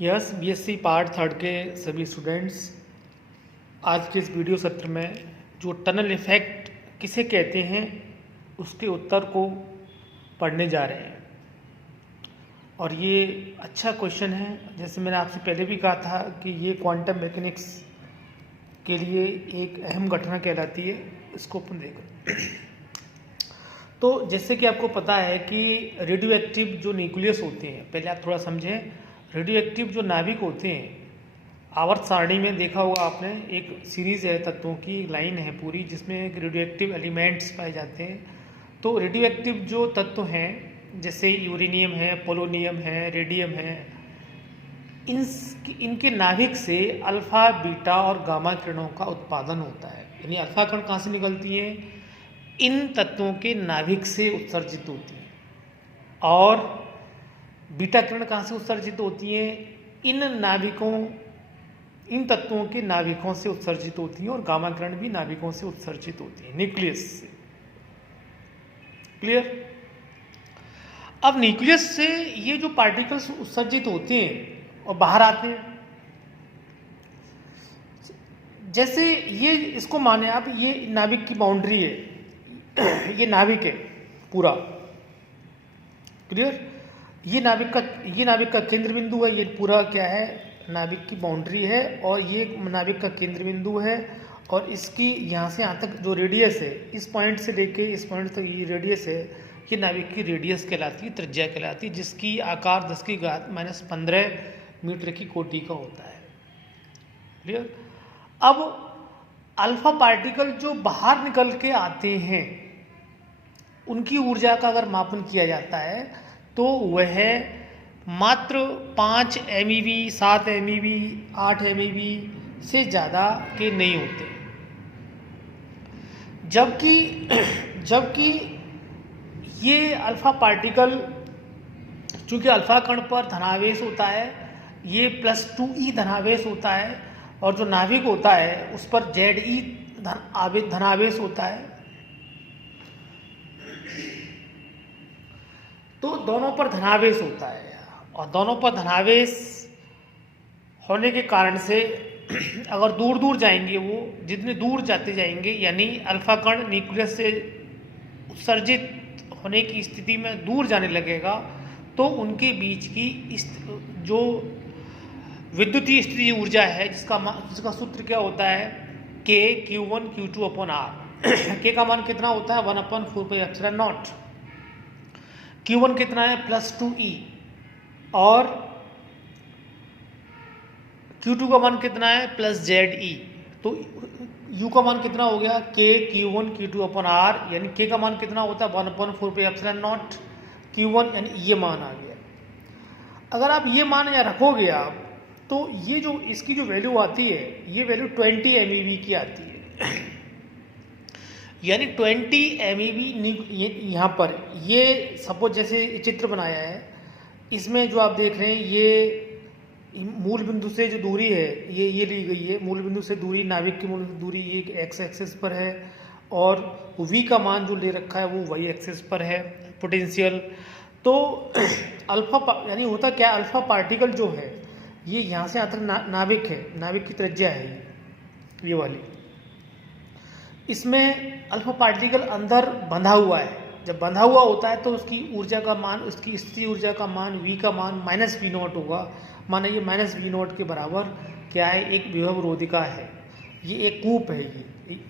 Yes BSc part third के सभी students, आज के इस वीडियो सत्र में जो टनल इफेक्ट किसे कहते हैं उसके उत्तर को पढ़ने जा रहे हैं। और ये अच्छा क्वेश्चन है। जैसे मैंने आपसे पहले भी कहा था कि ये क्वांटम मैकेनिक्स के लिए एक अहम घटना कहलाती है। इसको अपन देखें तो जैसे कि आपको पता है कि रेडियो एक्टिव जो न्यूक्लियस होते हैं, पहले आप थोड़ा समझें। रेडियो एक्टिव जो नाभिक होते हैं, आवर्त सारणी में देखा होगा आपने, एक सीरीज़ है तत्वों की, एक लाइन है पूरी जिसमें रेडियो एक्टिव एलिमेंट्स पाए जाते हैं। तो रेडियो एक्टिव जो तत्व हैं जैसे यूरेनियम है, पोलोनियम है, रेडियम है, इनके नाभिक से अल्फ़ा, बीटा और गामा किरणों का उत्पादन होता है। यानी अल्फ़ा किरण कहाँ से निकलती हैं? इन तत्वों के नाभिक से उत्सर्जित होती हैं। और बीटा किरण कहाँ से उत्सर्जित होती हैं? इन तत्वों के नाभिकों से उत्सर्जित होती हैं। और गामा किरण भी नाभिकों से उत्सर्जित होती है, न्यूक्लियस से। क्लियर? अब न्यूक्लियस से ये जो पार्टिकल्स उत्सर्जित होते हैं और बाहर आते हैं, जैसे ये इसको माने आप, ये नाभिक की बाउंड्री है, ये नाभिक है पूरा। क्लियर? ये नाभिक का केंद्र बिंदु है। ये पूरा क्या है? नाभिक की बाउंड्री है। और ये नाभिक का केंद्र बिंदु है। और इसकी यहाँ से यहाँ तक जो रेडियस है, इस पॉइंट से लेके इस पॉइंट तक ये रेडियस है, ये नाभिक की रेडियस कहलाती है, त्रिज्या कहलाती है, जिसकी आकार 10⁻⁻15 मीटर की कोटि का होता है। क्लियर? अब अल्फा पार्टिकल जो बाहर निकल के आते हैं, उनकी ऊर्जा का अगर मापन किया जाता है तो वह मात्र 5 MeV, 7 MeV, 8 MeV से ज़्यादा के नहीं होते। जबकि ये अल्फा पार्टिकल, चूँकि अल्फा कण पर धनावेश होता है, ये +2e धनावेश होता है, और जो नाभिक होता है उस पर Ze धनावेश होता है। तो दोनों पर धनावेश होता है। और दोनों पर धनावेश होने के कारण से अगर दूर दूर जाएंगे, वो जितने दूर जाते जाएंगे, यानी अल्फा कण न्यूक्लियस से उत्सर्जित होने की स्थिति में दूर जाने लगेगा, तो उनके बीच की जो विद्युतीय स्थिति ऊर्जा है, जिसका सूत्र क्या होता है? K Q1 Q2/R। K का मान कितना होता है? 1/4πε0। Q1 कितना है? +2e। और Q2 का मान कितना है? +Ze। तो U का मान कितना हो गया? K Q1 Q2/R। यानी K का मान कितना होता है? 1/4πε0 Q1, यानी ये मान आ गया। अगर आप ये मान यहाँ रखोगे आप, तो ये जो इसकी जो वैल्यू आती है, ये वैल्यू 20 MeV की आती है। यानी 20 MeV यहाँ पर, ये सपोज जैसे चित्र बनाया है, इसमें जो आप देख रहे हैं, ये मूल बिंदु से जो दूरी है ये ली गई है। मूल बिंदु से दूरी, नाभिक की मूल दूरी, ये x एक्सिस पर है, और v का मान जो ले रखा है वो y एक्सिस पर है, पोटेंशियल। तो अल्फा यानी होता क्या? अल्फा पार्टिकल जो है ये यहाँ से यहाँ तक नाभिक है, नाभिक की त्रिज्या है ये वाली। इसमें अल्फा पार्टिकल अंदर बंधा हुआ है। जब बंधा हुआ होता है तो उसकी ऊर्जा का मान, उसकी स्थिति ऊर्जा का मान, v का मान -V0 होगा। माना ये -V0 के बराबर क्या है? एक विभव रोधिका है, ये एक कूप है,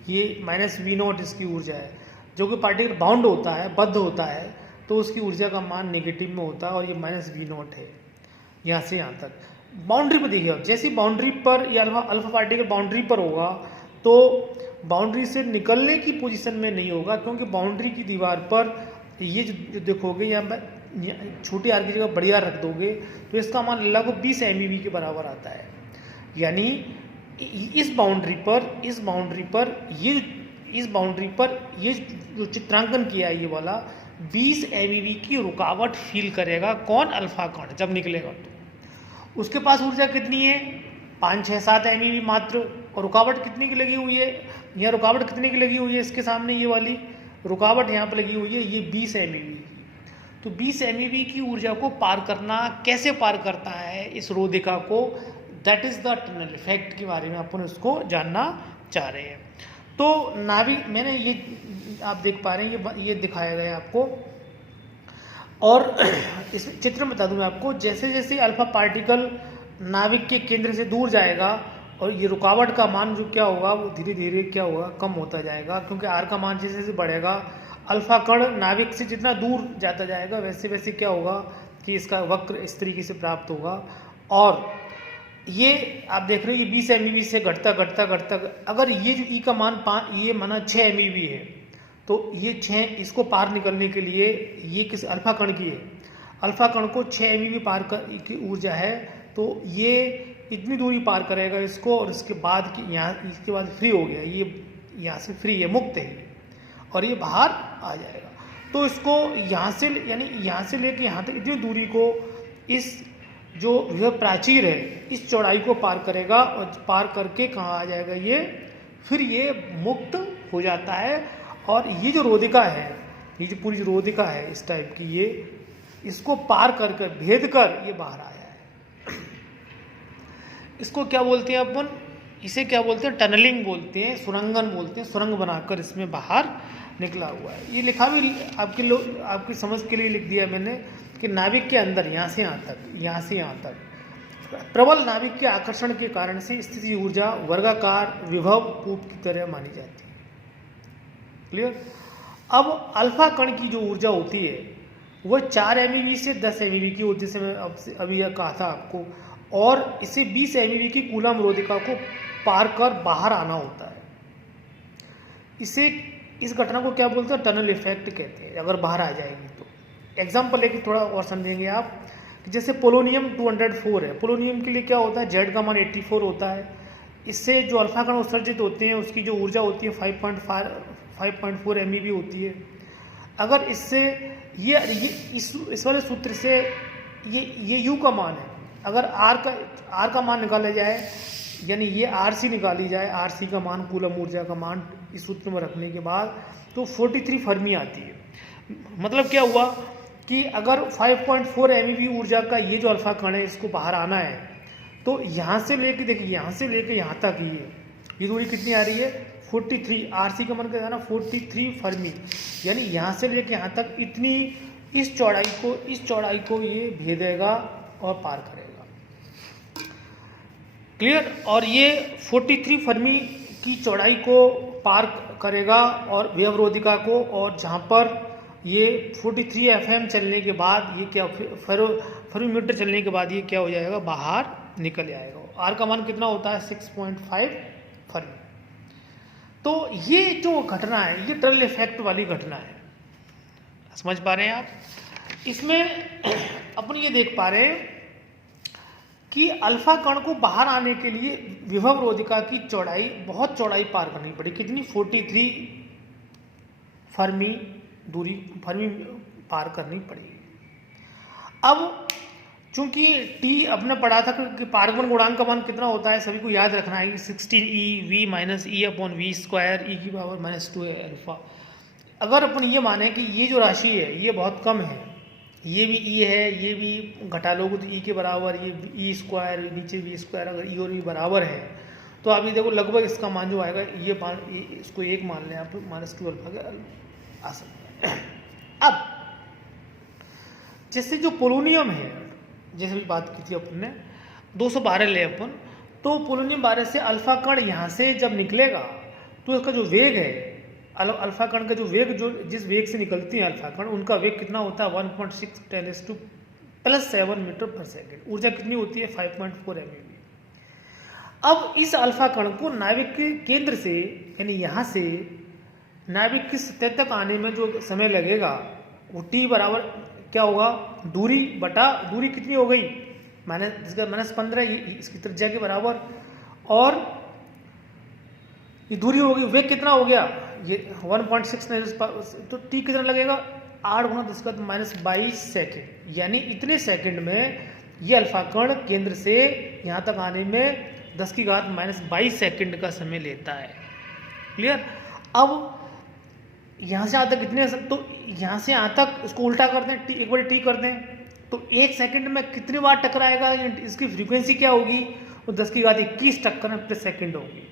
ये -V0 इसकी ऊर्जा है। जो कि पार्टिकल बाउंड होता है, बद्ध होता है, तो उसकी ऊर्जा का मान नेगेटिव में होता है, और ये -V0 है यहाँ से यहाँ तक। बाउंड्री पर देखिए, जैसी बाउंड्री पर ये अल्फा पार्टिकल बाउंड्री पर होगा, तो बाउंड्री से निकलने की पोजीशन में नहीं होगा, क्योंकि बाउंड्री की दीवार पर ये जो देखोगे, यहाँ पर छोटी आर की जगह बड़ी आर रख दोगे, तो इसका मान लगभग 20 MeV के बराबर आता है। यानी इस बाउंड्री पर ये जो चित्रांकन किया है, ये वाला 20 MeV की रुकावट फील करेगा। कौन? अल्फा कण जब निकलेगा तो उसके पास ऊर्जा कितनी है? 5, 6, 7 MeV मात्र। और रुकावट कितनी की लगी हुई है? यहाँ रुकावट कितनी की लगी हुई है? इसके सामने ये वाली रुकावट यहाँ पर लगी हुई है, ये 20 MeV। तो 20 MeV की ऊर्जा को पार करना कैसे पार करता है इस रोधिका को, that is the tunnel effect के बारे में अपन उसको जानना चाह रहे हैं। तो नाभिक मैंने ये आप देख पा रहे हैं, ये दिखाया गया है आपको, और इस चित्र में बता दूं मैं आपको, जैसे जैसे अल्फा पार्टिकल नाभिक के केंद्र से दूर जाएगा और ये रुकावट का मान जो क्या होगा वो धीरे धीरे क्या होगा, कम होता जाएगा, क्योंकि आर का मान जैसे जैसे बढ़ेगा अल्फा कण नाभिक से जितना दूर जाता जाएगा वैसे वैसे क्या होगा कि इसका वक्र इस तरीके से प्राप्त होगा। और ये आप देख रहे हो ये 20 MeV से घटता घटता घटता, अगर ये जो ई का मान ये माना 6 MeV है, तो ये 6 इसको पार निकलने के लिए ये किस अल्फा कण की है, अल्फा कण को 6 MeV पार की ऊर्जा है, तो ये इतनी दूरी पार करेगा इसको, और इसके बाद की यहाँ इसके बाद फ्री हो गया, ये यहाँ से फ्री है, मुक्त है, और ये बाहर आ जाएगा। तो इसको यहाँ से यानी यहाँ से लेके यहाँ तक इतनी दूरी को इस जो विभव प्राचीर है इस चौड़ाई को पार करेगा, और पार करके कहाँ आ जाएगा ये, फिर ये मुक्त हो जाता है। और ये जो रोधिका है, ये जो पूरी रोधिका है इस टाइप की, ये इसको पार कर कर भेद कर ये बाहर आया है। इसको क्या बोलते हैं अपन, इसे क्या बोलते हैं, टनलिंग बोलते हैं, सुरंगन बोलते हैं, सुरंग बनाकर इसमें बाहर निकला हुआ है। ये लिखा भी आपकी समझ के लिए लिख दिया मैंने कि नाभिक के अंदर यहाँ से यहाँ तक, यहाँ से यहाँ तक प्रबल नाभिक के आकर्षण के कारण से स्थिति ऊर्जा वर्गाकार विभव कूप की तरह मानी जाती है। क्लियर। अब अल्फा कण की जो ऊर्जा होती है वह 4 MeV से 10 MeV की होती है, जैसे मैं अभी यह कहा था आपको, और इसे 20 MeV की कूलम रोधिका को पार कर बाहर आना होता है। इस घटना को क्या बोलते हैं, टनल इफेक्ट कहते हैं, अगर बाहर आ जाएगी तो। एग्जाम्पल लेके थोड़ा और समझेंगे आप, जैसे पोलोनियम 204 है, पोलोनियम के लिए क्या होता है, जेड का मान 84 होता है, इससे जो अल्फा कण उत्सर्जित होते हैं उसकी जो ऊर्जा होती है 5.4 MeV होती है। अगर इससे ये इस वाले सूत्र से ये U का मान है, अगर R का मान निकाला जाए, यानी ये RC निकाली जाए, RC का मान कूलम ऊर्जा का मान इस सूत्र में रखने के बाद, तो 43 फर्मी आती है। मतलब क्या हुआ कि अगर 5.4 MeV ऊर्जा का ये जो अल्फा कण है इसको बाहर आना है, तो यहाँ से लेके देखिए, यहाँ से लेके यहाँ तक ये दूरी कितनी आ रही है, 43, RC का मान क्या ना 43 फर्मी, यानी यहाँ से लेके यहाँ तक इतनी इस चौड़ाई को ये भेदेगा और पार करेगा। क्लियर। और ये 43 फर्मी की चौड़ाई को पार करेगा और विभव रोधिका को, और जहाँ पर ये 43 FM चलने के बाद ये क्या फर्मीमीटर चलने के बाद ये क्या हो जाएगा, बाहर निकल जाएगा। आर का मान कितना होता है, 6.5 फर्मी। तो ये जो घटना है ये टनल इफेक्ट वाली घटना है, समझ पा रहे हैं आप। इसमें अपन ये देख पा रहे हैं कि अल्फा कण को बाहर आने के लिए विभव रोधिका की चौड़ाई, बहुत चौड़ाई पार करनी पड़ी, कितनी, 43 फर्मी दूरी पार करनी पड़ेगी। अब चूंकि T अपने पढ़ा था कि पारगमन गुणांक का मान कितना होता है, सभी को याद रखना है, 16 E(V-E/V²) है अल्फा। अगर अपन ये माने कि ये जो राशि है ये बहुत कम है, ये भी E है, ये भी घटा लोगे तो E के बराबर, ये E², नीचे V², अगर E और V बराबर है तो आप ये देखो लगभग इसका मान जो आएगा ये इसको 1 मान लें आप, -2 अल्फा के आ सकता है। अब जैसे जो पोलोनियम है, जैसे भी बात की थी अपन ने, 212 ले अपन, तो पोलोनियम 12 से अल्फा कण यहाँ से जब निकलेगा तो इसका जो वेग है, अल्फा कण का जो वेग, जो जिस वेग से निकलती है अल्फा कण, उनका वेग कितना होता है, 1.6 × 10⁻⁷ मीटर/सेकंड। ऊर्जा कितनी होती है, 5.4 MeV। अब इस अल्फा कण को नाभिक के केंद्र से, यानी यहाँ से नाभिक की सतह तक आने में जो समय लगेगा वो T बराबर क्या होगा, दूरी बटा दूरी कितनी हो गई, -15 इसकी त्रिज्या के बराबर, और ये दूरी होगी, वेग कितना हो गया, ये 1.6, तो T कितना लगेगा, 8 × 10⁻22 सेकेंड, यानी इतने सेकंड में ये अल्फा कण केंद्र से यहाँ तक आने में 10⁻22 सेकंड का समय लेता है। क्लियर। अब यहाँ से आता कितने, तो यहाँ से यहाँ तक इसको उल्टा कर दें, एक बार टी कर दें, तो 1 सेकंड में कितनी बार टकराएगा, इसकी फ्रीक्वेंसी क्या होगी, वो 10⁻21 टक्कर प्रति सेकंड होगी।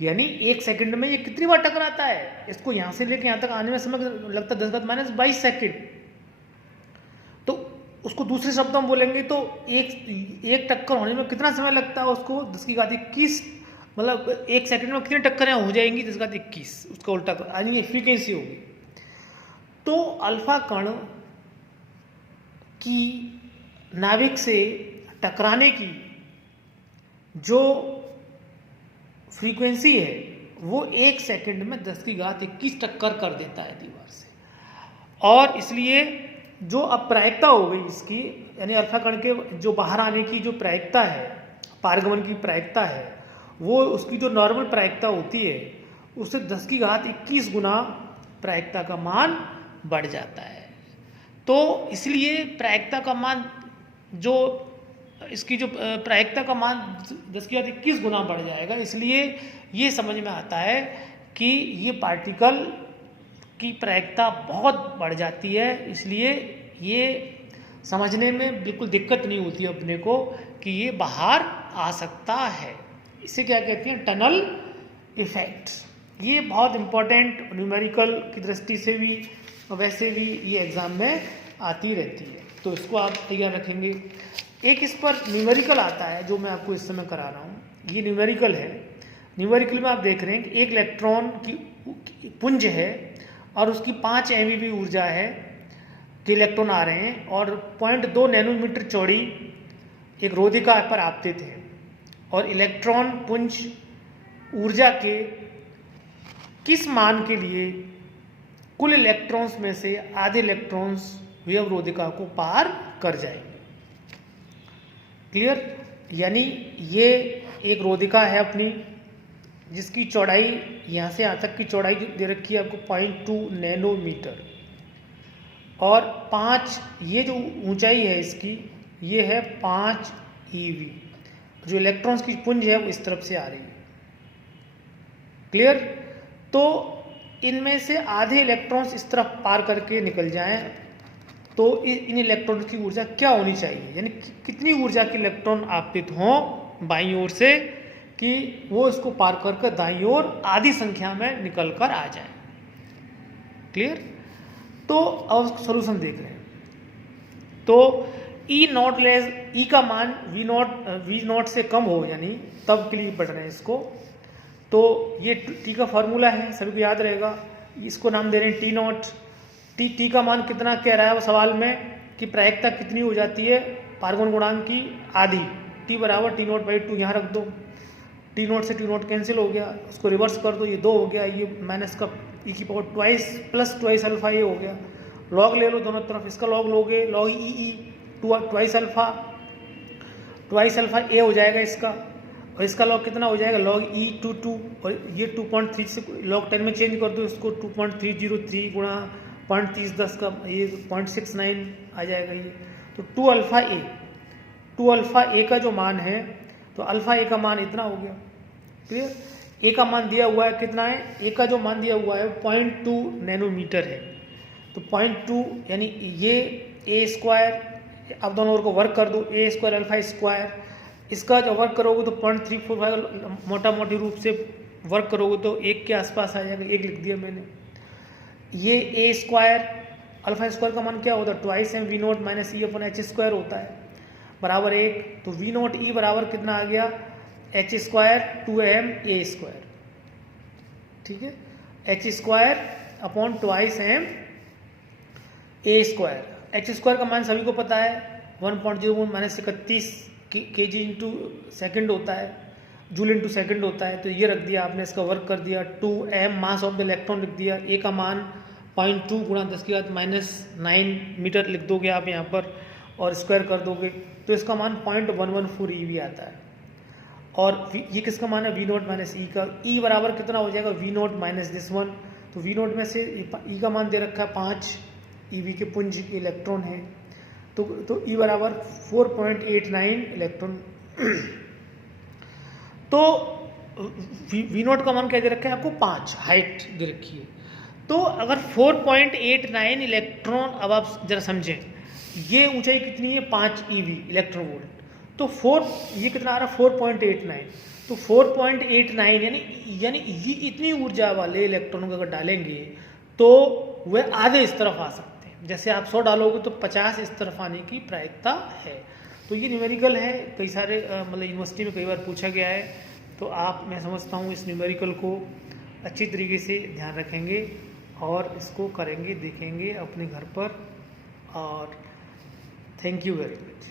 यानी 1 सेकंड में ये कितनी बार टकराता है, इसको यहाँ से लेके यहाँ तक आने में समय लगता है 10⁻22 सेकंड। तो उसको दूसरे शब्दों में बोलेंगे तो एक टक्कर होने में कितना समय लगता है उसको, 10⁻21, मतलब 1 सेकंड में कितनी टक्करें हो जाएंगी, 10⁻21, उसका उल्टा यानी ये फ्रीक्वेंसी होगी। तो अल्फा कण की नाभिक से टकराने की जो फ्रीक्वेंसी है वो 1 सेकंड में 10⁻21 टक्कर कर देता है दीवार से। और इसलिए जो अब प्रायिकता हो गई इसकी, यानी अल्फा कण के जो बाहर आने की जो प्रायिकता है, पारगमन की प्रायिकता है, वो उसकी जो नॉर्मल प्रायिकता होती है उससे 10⁻21 गुना प्रायिकता का मान बढ़ जाता है। तो इसलिए प्रायिकता का मान जो इसकी जो प्रायिकता का मान 10⁻21 गुना बढ़ जाएगा। इसलिए ये समझ में आता है कि ये पार्टिकल की प्रायिकता बहुत बढ़ जाती है। इसलिए ये समझने में बिल्कुल दिक्कत नहीं होती अपने को कि ये बाहर आ सकता है। इसे क्या कहते हैं, टनल इफेक्ट। ये बहुत इम्पोर्टेंट न्यूमेरिकल की दृष्टि से भी वैसे भी ये एग्ज़ाम में आती रहती है, तो इसको आप तैयार रखेंगे। एक इस पर न्यूमेरिकल आता है जो मैं आपको इस समय करा रहा हूँ, ये न्यूमेरिकल है। न्यूमेरिकल में आप देख रहे हैं कि एक इलेक्ट्रॉन की पुंज है और उसकी 5 MeV ऊर्जा है कि इलेक्ट्रॉन आ रहे हैं और 0.2 नैनोमीटर चौड़ी एक रोधिका पर आपतित है। और इलेक्ट्रॉन पुंज ऊर्जा के किस मान के लिए कुल इलेक्ट्रॉन्स में से आधे इलेक्ट्रॉन्स विभव रोधिका को पार कर जाएंगे। क्लियर? यानी ये एक रोधिका है अपनी जिसकी चौड़ाई यहाँ से यहाँ तक की चौड़ाई दे रखी है आपको 0.2 नैनोमीटर और 5, ये जो ऊंचाई है इसकी ये है 5 eV। जो इलेक्ट्रॉन्स की पुंज है वो इस तरफ से आ रही है। क्लियर? तो इनमें से आधे इलेक्ट्रॉन्स इस तरफ पार करके निकल जाएं तो इन इलेक्ट्रॉन्स की ऊर्जा क्या होनी चाहिए, यानी कितनी ऊर्जा के इलेक्ट्रॉन आपतित हों बाईं ओर से कि वो इसको पार करके दाईं ओर आधी संख्या में निकल कर आ जाए। क्लियर? तो अब सॉल्यूशन देख रहे हैं। तो E का मान V0 से कम हो, यानी तब के लिए पढ़ रहे हैं इसको। तो ये T का फॉर्मूला है, सभी को याद रहेगा। इसको नाम दे रहे हैं T0। T का मान कितना कह रहा है वो सवाल में कि प्रायिकता कितनी हो जाती है पारगमन गुणांक की आधी। T बराबर T0/2 यहाँ रख दो। T0 से T0 कैंसिल हो गया, उसको रिवर्स कर दो, ये 2 हो गया, ये माइनस का e² प्लस ट्वाइस अल्फा ये हो गया। लॉग ले लो दोनों तरफ, इसका लॉग लोगे, लॉग ट्वाइस अल्फा ए हो जाएगा इसका, और इसका लॉग कितना हो जाएगा लॉग E22, और ये 2.3 से लॉग 10 में चेंज कर दो इसको, 2.303 गुणा 0.30 का ये 0.69 आ जाएगा ये। तो 2 अल्फा ए का जो मान है, तो अल्फा ए का मान इतना हो गया। क्लियर? ए का मान दिया हुआ है कितना है, ए का जो मान दिया हुआ है 0.2 नैनोमीटर है। तो 0.2 यानी ये A², अब दोनों ओर को वर्क कर दो, A² अल्फा², इसका जब वर्क करोगे तो 0.345 मोटा मोटी रूप से वर्क करोगे तो 1 के आसपास आ जाएगा, 1 लिख दिया मैंने। ये A² अल्फा² का मान क्या होता है, 2m V0 माइनस E/h² होता है, बराबर 1। तो V0 E बराबर कितना आ गया, h² 2m A²। ठीक है, h² 2m A²। h² का मान सभी को पता है 1.01 माइनस 31 kg इंटू सेकेंड होता है, जूल इंटू सेकेंड होता है। तो ये रख दिया आपने, इसका वर्क कर दिया, 2m mass of the electron लिख दिया, ए का मान 0.2 गुणा 10⁻⁹ मीटर लिख दोगे आप यहाँ पर और स्क्वायर कर दोगे तो इसका मान 0.114 eV आता है। और ये किसका मान है, V0 माइनस ई का। ई बराबर कितना हो जाएगा, V0 माइनस दिस वन। तो V0 में से ई का मान दे रखा है 5 eV के पुंज इलेक्ट्रॉन है, तो ई बराबर 4.89 इलेक्ट्रॉन। तो V0 का मान क्या दे रखा है आपको, 5 हाइट दे रखी है। तो अगर 4.89 इलेक्ट्रॉन, अब आप जरा समझें, ये ऊंचाई कितनी है 5 eV इलेक्ट्रॉन वोल्ट, तो 4 ये कितना आ रहा है 4.89, तो 4.89 यानी ये इतनी ऊर्जा वाले इलेक्ट्रॉनों को अगर डालेंगे तो वह आधे इस तरफ आ सकते हैं। जैसे आप 100 डालोगे तो 50 इस तरफ आने की प्रायिकता है। तो ये न्यूमेरिकल है, कई सारे मतलब यूनिवर्सिटी में कई बार पूछा गया है। तो आप, मैं समझता हूँ इस न्यूमेरिकल को अच्छी तरीके से ध्यान रखेंगे और इसको करेंगे, देखेंगे अपने घर पर। और थैंक यू वेरी मच।